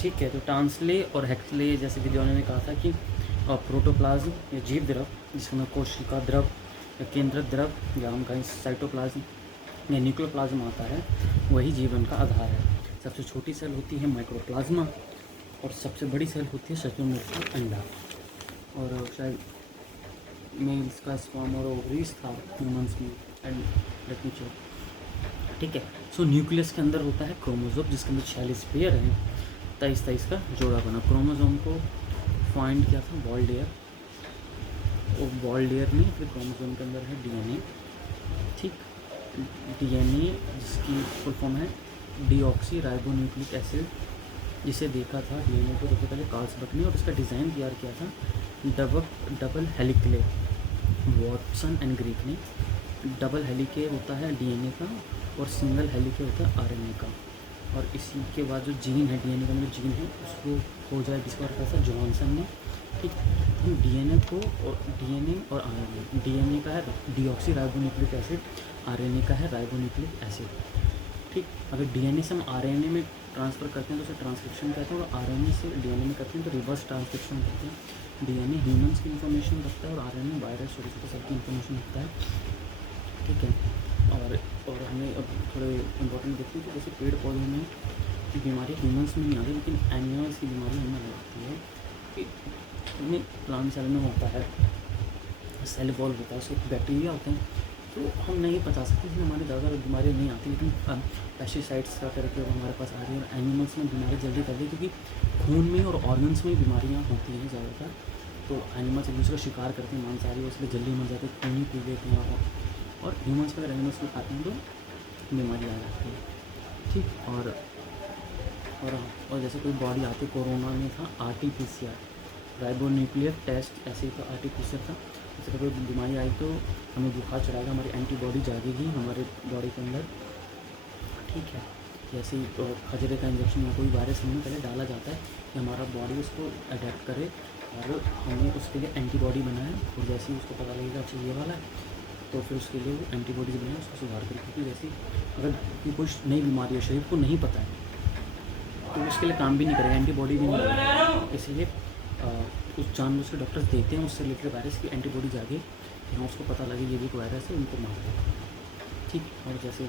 ठीक है, तो टांसले और हेक्सले जैसे कि ने कहा था कि प्रोटोप्लाज्म या जीव द्रव, जिसमें कोशिका द्रव या केंद्रक द्रव या हम कहें साइटोप्लाज्म या न्यूक्लियोप्लाज्म आता है, वही जीवन का आधार है। सबसे छोटी सेल होती है माइक्रोप्लाज्मा और सबसे बड़ी सेल होती है शुतुरमुर्ग अंडा। और शायद मेल्स का स्पर्म और ओवरीज था ह्यूमंस में, एंड लेट मी चेक। ठीक है, सो न्यूक्लियस के अंदर होता है क्रोमोसोम, जिसके अंदर 46 पेयर हैं, 23 का जोड़ा बना। क्रोमोसोम को फाइंड किया था वॉल्डेयर, और वॉल्डेयर ने फिर क्रोमोसोम के अंदर है डीएनए। ठीक, डीएनए जिसकी फुल फॉर्म है डीऑक्सी राइबोन्यूक्लिक एसिड, जिसे देखा था डीएनए को सबसे पहले कार्ल्स बक ने, और इसका डिज़ाइन तैयार किया था डबल हेलिकले वॉटसन एंड ग्रीक ने। डबल हेलिके होता है डीएनए का और सिंगल हेलिके होता है आरएनए का। और इसी के बाद जो जीन है, डीएनए का मतलब जीन है, उसको खोजा है किसको रखा था, जॉनसन ने। ठीक, हम डीएनए को और डीएनए और आरएनए, डीएनए का है डीऑक्सी राइबोन्यूक्लिक एसिड, आरएनए का है राइबोन्यूक्लिक एसिड। ठीक, अगर डीएनए से हम आरएनए में ट्रांसफ़र करते हैं तो उसे ट्रांसक्रिप्शन कहते हैं, और आरएनए से डीएनए में करते हैं तो रिवर्स ट्रांसक्रिप्शन कहते हैं। डीएनए ह्यूमंस की इन्फॉर्मेशन रखता है और आरएनए वायरस छोटे छोटे सेल की इन्फॉर्मेशन रखता है। ठीक है, और हमें अब थोड़े इम्पोर्टेंट देखते हैं कि जैसे पेड़ पौधों में बीमारी ह्यूमंस में नहीं आती, लेकिन एनिमल्स की बीमारी हमें आ जाती है। कि उन्हें प्लांट सेल में होता है, सेल वॉल होता है, उसमें बैक्टीरिया होते हैं, तो हम नहीं बचा सकते, इसलिए हमारी ज़्यादा बीमारी नहीं आती। लेकिन पेस्टिसाइड्स का करके वो हमारे पास आ रही है, और एनिमल्स में बीमारी जल्दी फैलती है, क्योंकि खून में और ऑर्गन्स में बीमारियाँ होती हैं ज़्यादातर। तो एनिमल्स एक दूसरे का शिकार करते हैं, मांसाहारी, इसलिए जल्दी मर जाते हैं, खून ही पी लेते हैं। और ह्यूमंस में अगर एनिमल्स को खाते हैं तो बीमारी आ जाती है। ठीक, और जैसे कोई बॉडी आती, कोरोना में था RT-PCR, राइबोन्यूक्लियर टेस्ट, ऐसे ही तो RT-PCR था। जैसे कोई बीमारी आई तो हमें बुखार चढ़ाएगा, हमारी एंटीबॉडी जागेगी हमारे बॉडी के अंदर। ठीक है, जैसे ही खजरे का इंजेक्शन या कोई वायरस हमें पहले डाला जाता है कि हमारा बॉडी उसको अडेप्ट करे, और हमें उसके लिए एंटीबॉडी बनाए, और जैसे ही उसको पता लगेगा अच्छा ये वाला है, तो फिर उसके लिए वो एंटीबॉडीज बनाए, उसको सुधार करें। क्योंकि जैसे अगर कोई नई बीमारी है, शरीर को नहीं पता है, तो उसके लिए काम भी नहीं करेगा, एंटीबॉडी भी नहीं लगेगी। इसलिए उस जानबूझ के डॉक्टर्स देते हैं उससे रिलेटेड वायरस की एंटीबॉडी जागे, यहाँ उसको पता लगे ये भी एक वायरस है, उनको मार दे। ठीक, और जैसे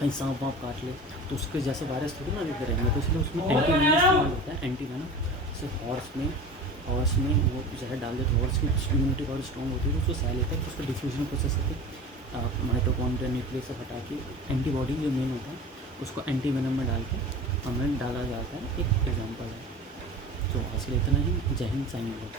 कहीं सांप वाँप काट ले तो उसके जैसे वायरस थोड़ी ना आगे रहेंगे, तो इसलिए उसमें एंटीवेनम इस्तेमाल होता है। एंटीवेनम जैसे हॉर्स में वो जहर डाल देते, हॉर्स की इम्यूनिटी पावर स्ट्रॉन्ग होती है, तो उसको सह लेता है, तो उसको डिफ्यूजन प्रोसेस करके माइटोकॉन्ड्रिया न्यूक्लियस से हटा के एंटीबॉडी जो मेन होता है उसको एंटीवेनम में डाल के हमें डाला जाता है। एक एग्जाम्पल है। तो असली इतना ही। जय हिंद, साइन आउट।